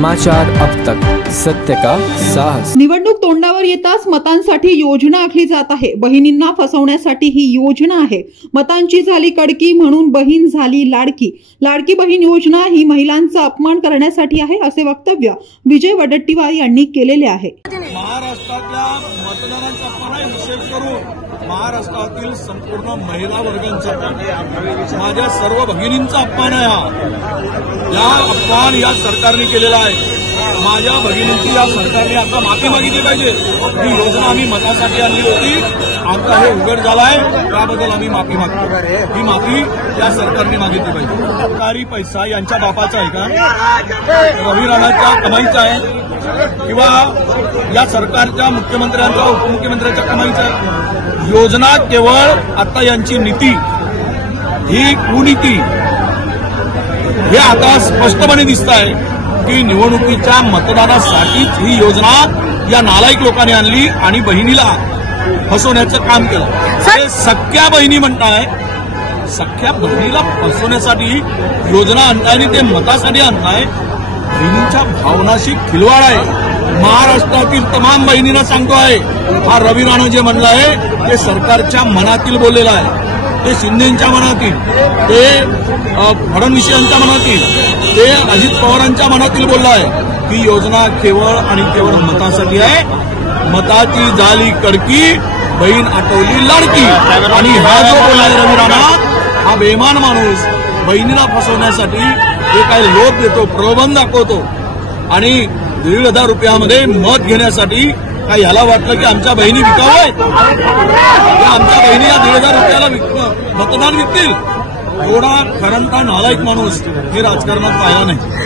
समाचार अब तक, सत्य का साहस। निवडणूक तोंडावर येताच मतांसाठी योजना आखली जात आहे। बहिणींना फसवण्यासाठी ही योजना आहे। मतांची झाली कडकी म्हणून बहीण झाली लाडकी। लाडकी बहीण योजना ही महिलांचा अपमान करण्यासाठी आहे, असे वक्तव्य विजय वडेट्टीवार यांनी केलेले आहे। महाराष्ट्रातल्या मतदारांचा अपमान विशेष करून महाराष्ट्रातील संपूर्ण महिला वर्गांचा, माझ्या सर्व भगिनींचा अपमान आहे। या अपमान या सरकारने केलेला आहे। माझ्या भगिनींची या सरकारने आता माफी मागितली पाहिजे। ही योजना आम्ही मतासाठी आणली होती, आता हे उघड झालाय, त्याबद्दल आम्ही माफी मागतो। ही माफी या सरकारने मागितली पाहिजे। सरकारी पैसा यांच्या बापाचा आहे का? रवी राणाच्या कमाईचा आहे किंवा या सरकारच्या मुख्यमंत्र्यांचा उपमुख्यमंत्र्यांच्या कमाईचा आहे? योजना केवळ आता यांची नीती ही कुनीती हे आता स्पष्टपणे दिसत आहे की निवडणुकीच्या मतदानासाठीच ही योजना या नालायक लोकांनी आणली आणि बहिणीला फसवण्याचं काम केलं। हे सख्या बहिणी म्हणताय, सख्या बहिणीला फसवण्यासाठी योजना आणताय आणि ते मतासाठी आणताय। बहिणींच्या भावनाशी खिलवाड आहे। महाराष्ट्रातील तमाम बहिणींना सांगतो आहे, हा रवी राणा जे म्हणलं आहे ते सरकारच्या मनातील बोललेलं आहे, ते शिंदेच्या मनातील, ते फडणवीस यांच्या मनातील, ते अजित पवारांच्या मनातील बोललं आहे। ही योजना केवळ आणि केवळ मतासाठी आहे। मताची झाली कडकी, बहीण आठवली लाडकी। आणि हा जो बोललाय रवी राणा, हा बेमान माणूस बहिणीला फसवण्यासाठी जे काही लोभ देतो, प्रलोभन दाखवतो आणि 1,500 रुपयामध्ये मत घेण्यासाठी काय याला वाटलं की आमच्या बहिणी विकावं, आमच्या बहिणी या 1,500 रुपयाला मतदान विकतील? एवढा खरंता नालायक माणूस हे राजकारणात पाहिला नाही।